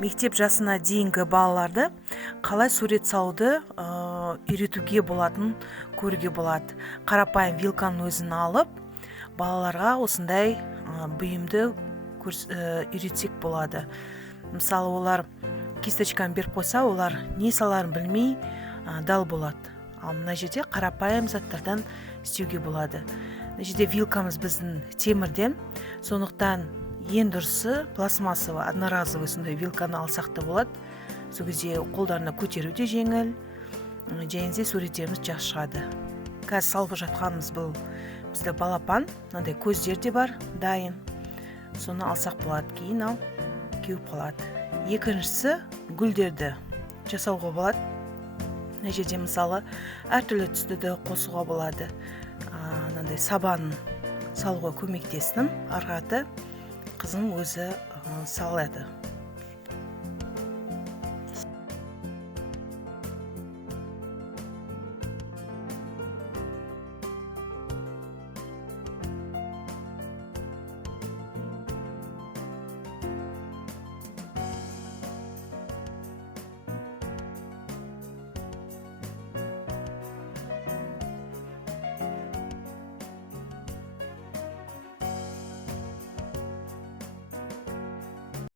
мектеп жасына дейінгі балаларды қалай сурет салуды үйретуге болатын көруге болады. Қарапайым вилканың өзін алып, балаларға осындай бұйымды үйретсек болады. Мысалы, олар кисточканы беріп қойса, олар не саларын білмей дал болады. Ал мына жерде қарапайым заттардан істеуге болады. Мына жерде вилкамыз біздің темірден, сондықтан ең дұрысы пластмассовый, одноразовый сондай вилканы алсақ та болады. Сол кезде қолдарына көтеру де жеңіл, және де суреттеріміз жақсы шығады. Қазір салып жатқанымыз бұл бізде балапан, мынандай көздер де бар, дайын. Соны алсақ болады, кейін ал кеуіп қалады. Екіншісі гүлдерді жасауға болады. Мына жерде мысалы әртүрлі түсті де қосуға болады. Мынандай сабанын салуға көмектестім. Арғы аты қызым өзі салады.